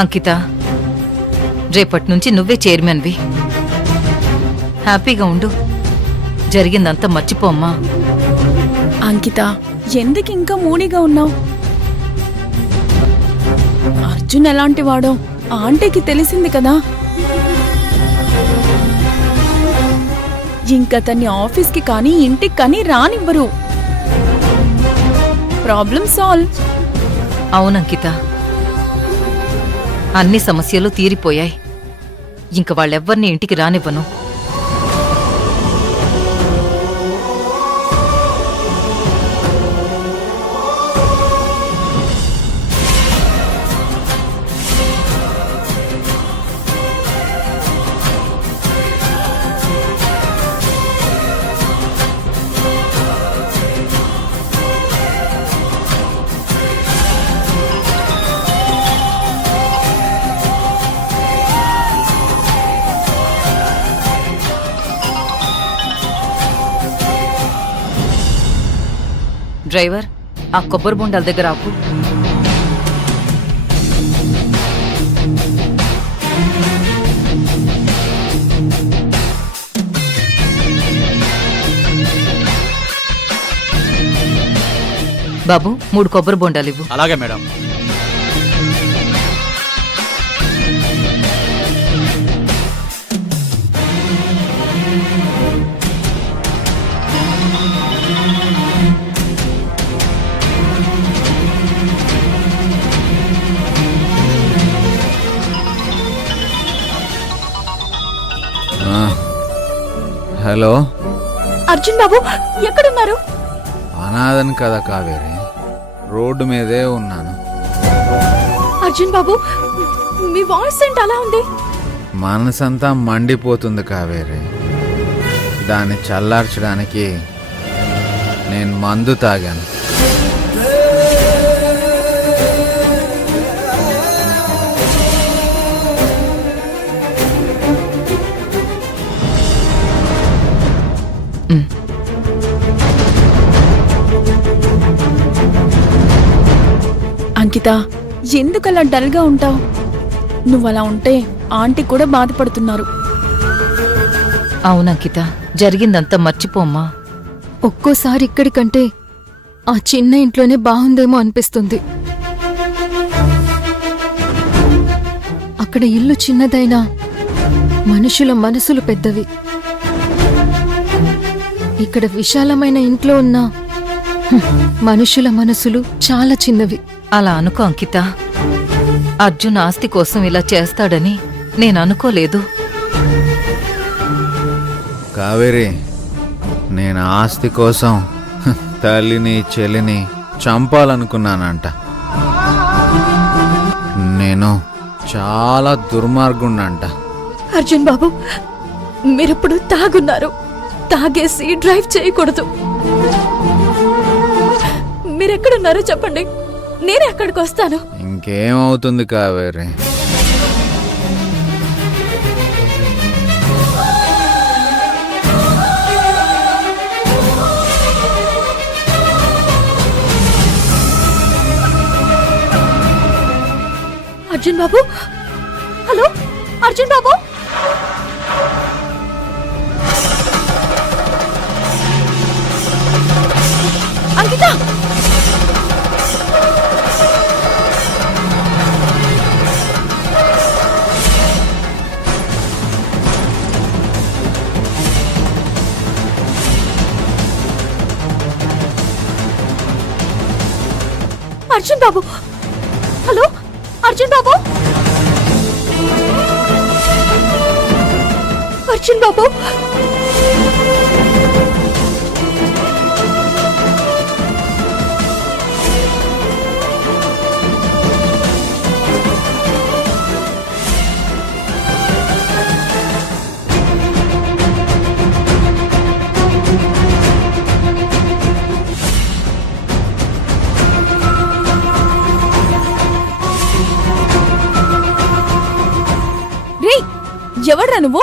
అంకిత, రేపటి నుంచి నువ్వే చైర్మన్వి. హ్యాపీగా ఉండు. జరిగిందంతా మర్చిపోమ్మా. అంకిత, ఎందుకు ఇంకా మూడీగా ఉన్నావు? అర్జున్ ఎలాంటి వాడో ఆంటీకి తెలిసింది కదా. ఇంకతన్ని ఆఫీస్కి కానీ ఇంటికి కానీ రానివ్వరు. Problem solve. అవునంకిత, అన్ని సమస్యలు తీరిపోయాయి. ఇంక వాళ్ళెవ్వరిని ఇంటికి రానివ్వను. డ్రైవర్, ఆ కొబ్బరి బొండాల దగ్గర ఆపు. బాబు, 3 కొబ్బరి బొండాలు ఇవ్వు. అలాగే మేడం. హలో అర్జున్ బాబు, ఎక్కడున్నారు? అనాథను కదా కావేరి, రోడ్డు మీదే ఉన్నాను. అర్జున్ బాబు, మీ వాయిస్ ఏంటి అలా ఉంది? మనసంతా మండిపోతుంది కావేరి. దాన్ని చల్లార్చడానికి నేను మందు తాగాను. అంకిత, ఎందుకలా డల్గా ఉంటావు? నువ్వలా ఉంటే ఆంటీ కూడా బాధపడుతున్నారు. అవునంకిత, జరిగిందంతా మర్చిపోమ్మా. ఒక్కోసారి ఇక్కడికంటే ఆ చిన్న ఇంట్లోనే బాగుందేమో అనిపిస్తుంది. అక్కడ ఇల్లు చిన్నదైనా మనుషుల మనసులు పెద్దవి. ఇక్కడ విశాలమైన ఇంట్లో ఉన్న మనుషుల మనసులు చాలా చిన్నవి. అలా అనుకో అంకిత. అర్జున్ ఆస్తి కోసం ఇలా చేస్తాడని నేను అనుకోలేదు. కావేరి, నేను ఆస్తి కోసం తల్లిని చెల్లిని చంపాలనుకున్నానంట. నేను చాలా దుర్మార్గుణ్ణంట. అర్జున్ బాబు, మీరిప్పుడు తాగున్నారు. తాగేసి డ్రైవ్ చేయకూడదు. మీరెక్కడున్నారో చెప్పండి, నేను ఎక్కడికి వస్తాను. ఇంకేమవుతుంది కావేరి? అర్జున్ బాబు, హలో అర్జున్ బాబు. అంకిత, అర్జున్ బాబు, హలో అర్జున్ బాబు. అర్జున్ బాబు, ఎవడ్రా నువ్వు?